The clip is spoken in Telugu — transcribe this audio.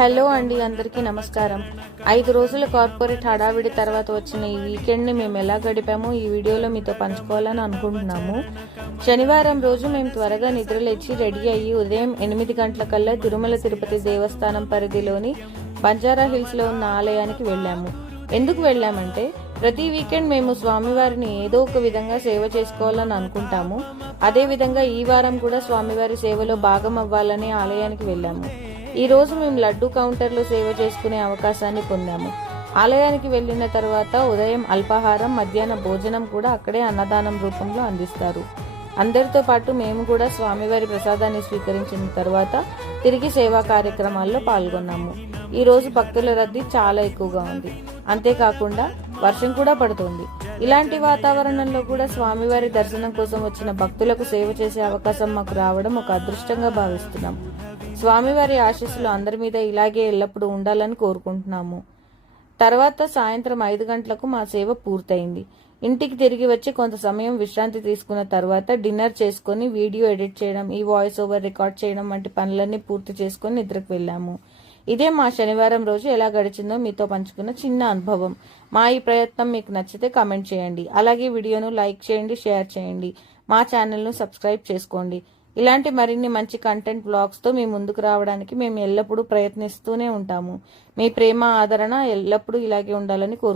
హలో అండి, అందరికీ నమస్కారం. 5 రోజుల కార్పొరేట్ హడావిడి తర్వాత వచ్చిన ఈ వీకెండ్ని మేము ఎలా గడిపామో ఈ వీడియోలో మీతో పంచుకోవాలని అనుకుంటున్నాము. శనివారం రోజు మేము త్వరగా నిద్రలేచి రెడీ అయ్యి ఉదయం 8 గంటలకల్లా తిరుమల తిరుపతి దేవస్థానం పరిధిలోని బంజారా హిల్స్లో ఉన్న ఆలయానికి వెళ్ళాము. ఎందుకు వెళ్ళామంటే ప్రతి వీకెండ్ మేము స్వామివారిని ఏదో ఒక విధంగా సేవ చేసుకోవాలని అనుకుంటాము. అదే విధంగా ఈ వారం కూడా స్వామివారి సేవలో భాగం అవ్వాలని ఆలయానికి వెళ్ళాము. ఈ రోజు మేము లడ్డు కౌంటర్లో సేవ చేసుకునే అవకాశాన్ని పొందాము. ఆలయానికి వెళ్లిన తర్వాత ఉదయం అల్పాహారం, మధ్యాహ్న భోజనం కూడా అక్కడే అన్నదానం రూపంలో అందిస్తారు. అందరితో పాటు మేము కూడా స్వామివారి ప్రసాదాన్ని స్వీకరించిన తర్వాత తిరిగి సేవా కార్యక్రమాల్లో పాల్గొన్నాము. ఈ రోజు భక్తుల రద్దీ చాలా ఎక్కువగా ఉంది. అంతేకాకుండా వర్షం కూడా పడుతోంది. ఇలాంటి వాతావరణంలో కూడా స్వామివారి దర్శనం కోసం వచ్చిన భక్తులకు సేవ చేసే అవకాశం మాకు రావడం ఒక అదృష్టంగా భావిస్తున్నాం. స్వామివారి ఆశీస్సులు అందరి మీద ఇలాగే ఎల్లప్పుడూ ఉండాలని కోరుకుంటున్నాము. తర్వాత సాయంత్రం 5 గంటలకు మా సేవ పూర్తయింది. ఇంటికి తిరిగి వచ్చి కొంత సమయం విశ్రాంతి తీసుకున్న తర్వాత డిన్నర్ చేసుకుని వీడియో ఎడిట్ చేయడం, ఈ వాయిస్ ఓవర్ రికార్డ్ చేయడం వంటి పనులన్నీ పూర్తి చేసుకుని నిద్రకు వెళ్ళాము. ఇదే మా శనివారం రోజు ఎలా గడిచిందో మీతో పంచుకున్న చిన్న అనుభవం. మా ఈ ప్రయత్నం మీకు నచ్చితే కామెంట్ చేయండి. అలాగే వీడియోను లైక్ చేయండి, షేర్ చేయండి. మా ఛానల్ను సబ్స్క్రైబ్ చేసుకోండి. ఇలాంటి మరిన్ని మంచి కంటెంట్ బ్లాగ్స్తో మీ ముందుకు రావడానికి మేము ఎల్లప్పుడూ ప్రయత్నిస్తూనే ఉంటాము. మీ ప్రేమ, ఆదరణ ఎల్లప్పుడూ ఇలాగే ఉండాలని కోరుకుంటున్నాము.